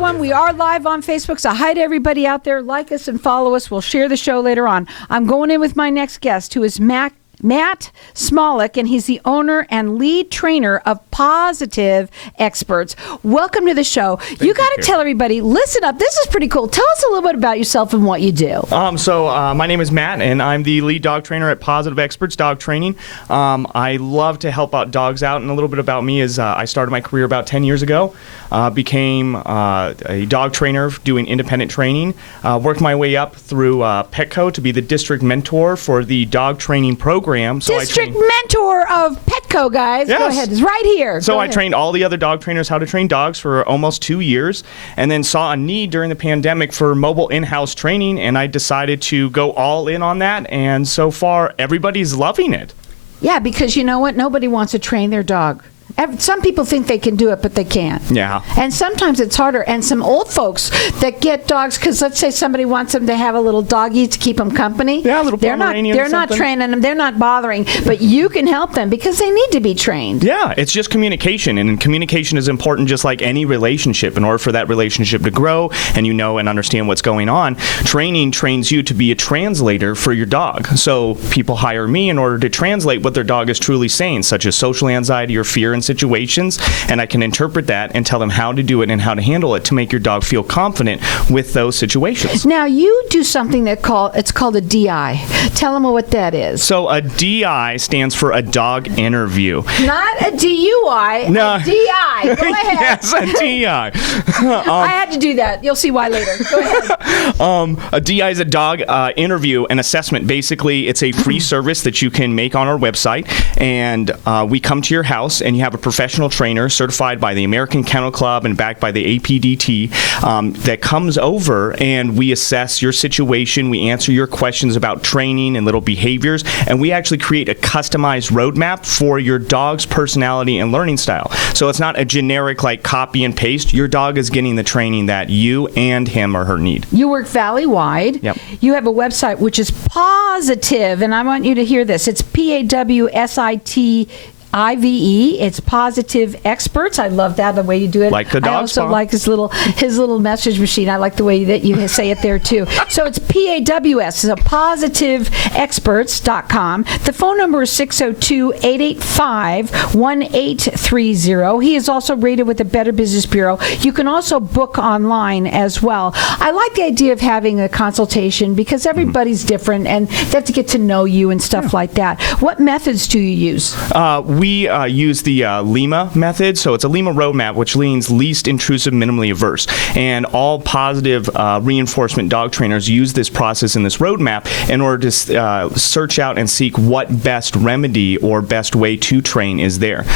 everyone. We are live on Facebook, so hi to everybody out there. Like us and follow us. We'll share the show later on. I'm going in with my next guest, who is Matt Smolich, and he's the owner and lead trainer of Pawsitive Experts. Welcome to the show. You got to tell everybody, listen up, this is pretty cool. Tell us a little bit about yourself and what you do. My name is Matt, and I'm the lead dog trainer at Pawsitive Experts Dog Training. I love to help out dogs out, and a little bit about me is I started my career about 10 years ago. Became a dog trainer doing independent training. Worked my way up through Petco to be the district mentor for the dog training program. District mentor of Petco, guys. Yes. Go ahead. It's right here. So I trained all the other dog trainers how to train dogs for almost 2 years, and then saw a need during the pandemic for mobile in-house training, and I decided to go all in on that, and so far everybody's loving it. Yeah, because you know what? Nobody wants to train their dog. Some people think they can do it, but they can't. Yeah. And sometimes it's harder. And some old folks that get dogs, because let's say somebody wants them to have a little doggy to keep them company. Yeah, a little Pomeranian. They're not training them. They're not bothering. But you can help them because they need to be trained. Yeah, it's just communication. And communication is important just like any relationship. In order for that relationship to grow and you know and understand what's going on, training trains you to be a translator for your dog. So people hire me in order to translate what their dog is truly saying, such as social anxiety or fear in situations, and I can interpret that and tell them how to do it and how to handle it to make your dog feel confident with those situations. Now, you do something it's called a DI. Tell them what that is. So a DI stands for a dog interview. Not a DUI, no. a DI. Go ahead. Yes, a DI. I had to do that. You'll see why later. Go ahead. A DI is a dog interview and assessment. Basically, it's a free service that you can make on our website, and we come to your house and you have a professional trainer certified by the American Kennel Club and backed by the APDT that comes over, and we assess your situation. We answer your questions about training and little behaviors, and we actually create a customized roadmap for your dog's personality and learning style. So it's not a generic like copy and paste. Your dog is getting the training that you and him or her need. You work valley-wide. Yep. You have a website which is Pawsitive, and I want you to hear this. It's PAWSITIVE. It's Pawsitive Experts. I love that, the way you do it. Like the dog I also spa. like his little message machine. I like the way that you say it there too. So it's PAWS, so PawsitiveExperts.com. The phone number is 602-885-1830. He is also rated with the Better Business Bureau. You can also book online as well. I like the idea of having a consultation because everybody's different and they have to get to know you and stuff like that. What methods do you use? We use the Lima method. So it's a Lima roadmap, which means least intrusive, minimally averse. And all positive reinforcement dog trainers use this process in this roadmap in order to search out and seek what best remedy or best way to train is there.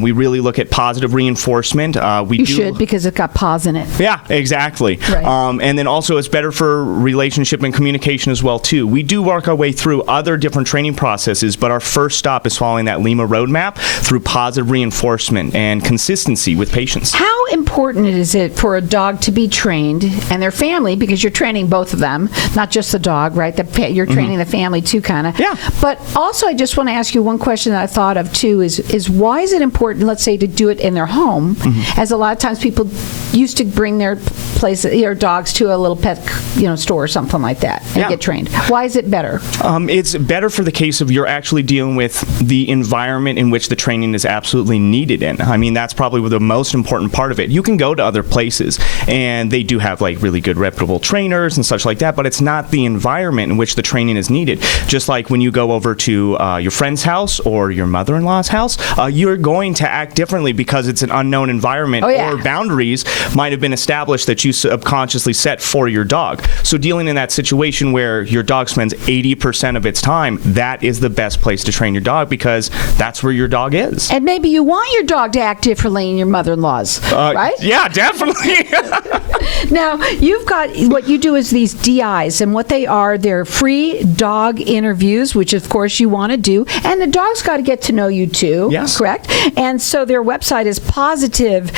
We really look at positive reinforcement. You should, because it's got pause in it. Yeah, exactly. Right. And then also it's better for relationship and communication as well, too. We do work our way through other different training processes, but our first stop is following that Lima roadmap through positive reinforcement and consistency with patients. How important is it for a dog to be trained and their family, because you're training both of them, not just the dog, right? You're training the family too, kind of. Yeah. But also, I just want to ask you one question that I thought of too is why is it important, let's say, to do it in their home, as a lot of times people used to bring their dogs to a little pet store or something like that and get trained. Why is it better? It's better for the case of you're actually dealing with the environment in which the training is absolutely needed in. I mean, that's probably the most important part of it. You can go to other places and they do have like really good reputable trainers and such like that, but it's not the environment in which the training is needed. Just like when you go over to your friend's house or your mother-in-law's house, you're going to act differently because it's an unknown environment or boundaries might have been established that you subconsciously set for your dog. So dealing in that situation where your dog spends 80% of its time, that is the best place to train your dog because that's where your dog is. And maybe you want your dog to act differently in your mother-in-law's, right? Yeah, definitely. Now, you've got, what you do is these DIs, and what they are, they're free dog interviews, which of course you want to do, and the dog's got to get to know you too, correct? And so their website is Pawsitive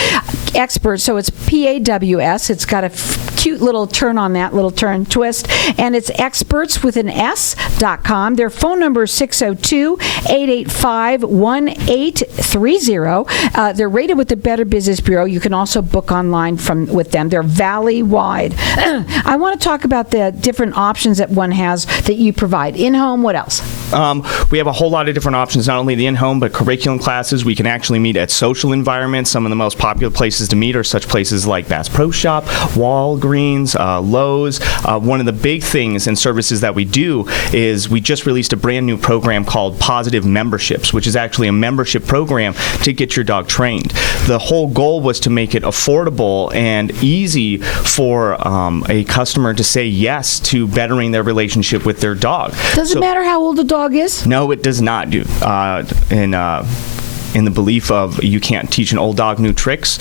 Experts, so it's PAWS. It's got a cute little turn on that, little turn twist. And it's expertswithanas.com. Their phone number is 602-885-1830. They're rated with the Better Business Bureau. You can also book online with them. They're valley-wide. I want to talk about the different options that one has that you provide. In-home, what else? We have a whole lot of different options, not only the in-home, but curriculum classes. We can actually meet at social environments. Some of the most popular places to meet are such places like Bass Pro Shop, Walgreens, Lowe's. One of the big things and services that we do is we just released a brand new program called Pawsitive Memberships, which is actually a membership program to get your dog trained. The whole goal was to make it affordable and easy for a customer to say yes to bettering their relationship with their dog. Does it matter how old the dog is? No, it does not do. In the belief of you can't teach an old dog new tricks,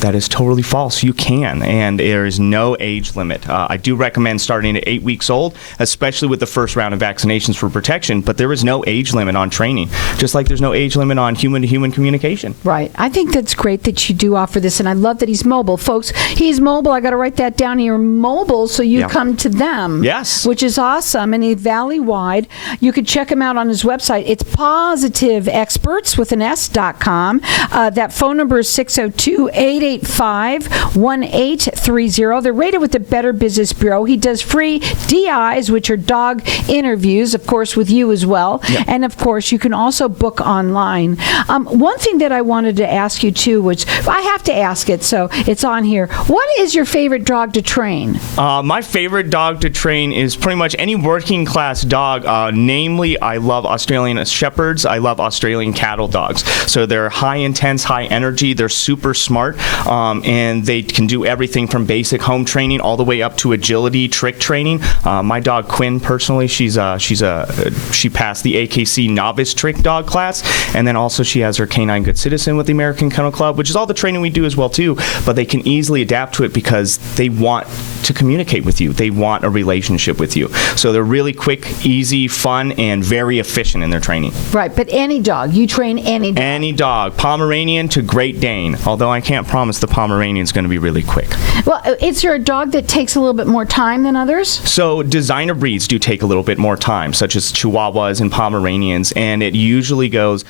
that is totally false. You can, and there is no age limit. I do recommend starting at 8 weeks old, especially with the first round of vaccinations for protection, but there is no age limit on training, just like there's no age limit on human-to-human communication. Right. I think that's great that you do offer this, and I love that he's mobile. Folks, he's mobile. I got to write that down here, mobile, so you come to them. Yes. Which is awesome, and he's valley-wide. You can check him out on his website. It's Pawsitive Experts with an S.com. That phone number is 602-885-1830. They're rated with the Better Business Bureau. He does free DIs, which are dog interviews, of course, with you as well. Yep. And, of course, you can also book online. One thing that I wanted to ask you, too, which I have to ask it, so it's on here. What is your favorite dog to train? My favorite dog to train is pretty much any working class dog. Namely, I love Australian Shepherds. I love Australian cattle dogs. So they're high intense, high energy. They're super smart, and they can do everything from basic home training all the way up to agility, trick training. My dog Quinn, personally, she passed the AKC novice trick dog class, and then also she has her Canine Good Citizen with the American Kennel Club, which is all the training we do as well too. But they can easily adapt to it because they want to communicate with you. They want a relationship with you. So they're really quick, easy, fun, and very efficient in their training. Right, but any dog, you train any dog. Any dog, Pomeranian to Great Dane, although I can't promise the Pomeranian is going to be really quick. Well, is there a dog that takes a little bit more time than others? So designer breeds do take a little bit more time, such as Chihuahuas and Pomeranians, and it usually goes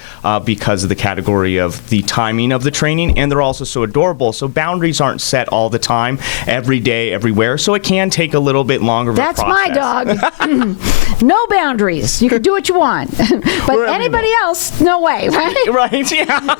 because of the category of the timing of the training, and they're also so adorable, so boundaries aren't set all the time, every day, everywhere, so it can take a little bit longer of a process. That's my dog. No boundaries. You can do what you want. But anybody else, no way, right? Right, yeah.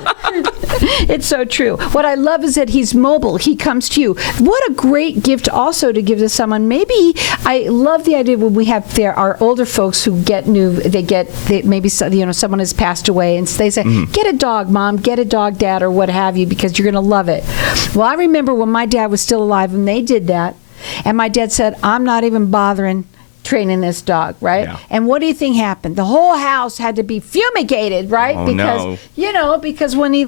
It's so true. What I love is that he's mobile. He comes to you. What a great gift also to give to someone. Maybe I love the idea when we have our older folks who get maybe someone has passed away and they say, get a dog, Mom, get a dog, Dad, or what have you, because you're going to love it. Well, I remember when my dad was still alive and they did that, and my dad said, I'm not even bothering training this dog, right? Yeah. And what do you think happened? The whole house had to be fumigated, right? Oh, because no. Because when he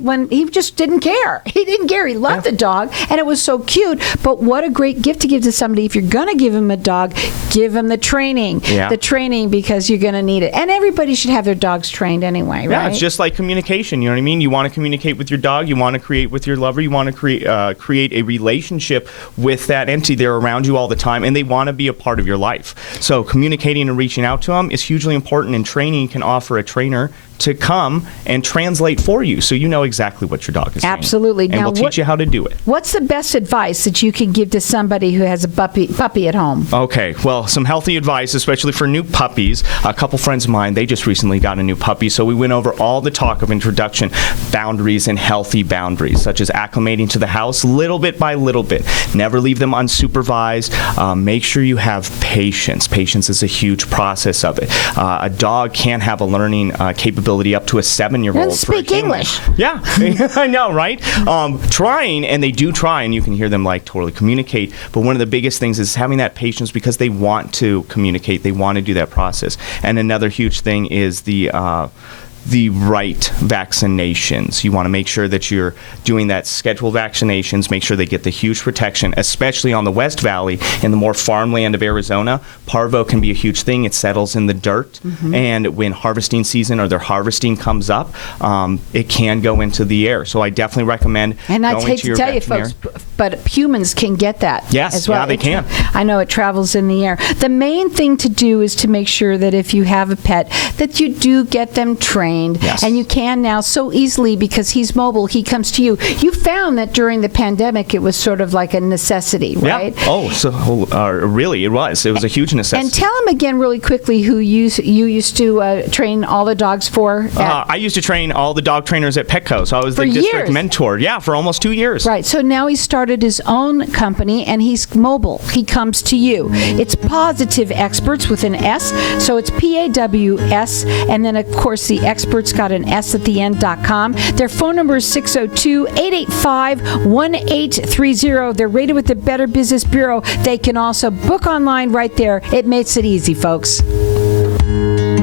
just didn't care. He didn't care. He loved the dog, and it was so cute. But what a great gift to give to somebody. If you're going to give him a dog, give him the training. Yeah. The training, because you're going to need it. And everybody should have their dogs trained anyway, right? Yeah, it's just like communication, you know what I mean? You want to communicate with your dog, you want to create with your lover, you want to create a relationship with that entity. They're around you all the time, and they want to be a part of your life. So communicating and reaching out to them is hugely important, and training can offer a trainer to come and translate for you so you know exactly what your dog is saying. Absolutely. And now, we'll teach you how to do it. What's the best advice that you can give to somebody who has a puppy at home? Okay, well, some healthy advice, especially for new puppies. A couple friends of mine, they just recently got a new puppy, so we went over all the talk of introduction, boundaries, and healthy boundaries, such as acclimating to the house little bit by little bit. Never leave them unsupervised. Make sure you have patience. Patience is a huge process of it. A dog can have a learning capability up to a 7-year-old. And speak English. Yeah, I know, right? Trying, and they do try, and you can hear them totally communicate. But one of the biggest things is having that patience because they want to communicate. They want to do that process. And another huge thing is the right vaccinations. You want to make sure that you're doing that scheduled vaccinations, make sure they get the huge protection, especially on the West Valley in the more farmland of Arizona. Parvo can be a huge thing. It settles in the dirt, and when harvesting season or their harvesting comes up, it can go into the air. So I definitely recommend And I going hate to to your tell you, veterinarian. folks, but humans can get that Yes, as well. yeah, they can. I know it travels in the air. The main thing to do is to make sure that if you have a pet, that you do get them trained. Yes. And you can now so easily because he's mobile. He comes to you. You found that during the pandemic, it was sort of like a necessity, right? Yeah. Oh, so really, it was. It was a huge necessity. And tell him again really quickly who you used to train all the dogs for. I used to train all the dog trainers at Petco, so I was the For district years. mentor. Yeah, for almost 2 years. Right. So now he started his own company and he's mobile. He comes to you. It's Pawsitive Experts with an S. So it's PAWS. And then, of course, the experts got an S at the end.com. Their phone number is 602-885-1830. They're rated with the Better Business Bureau. They can also book online right there. It makes it easy, folks.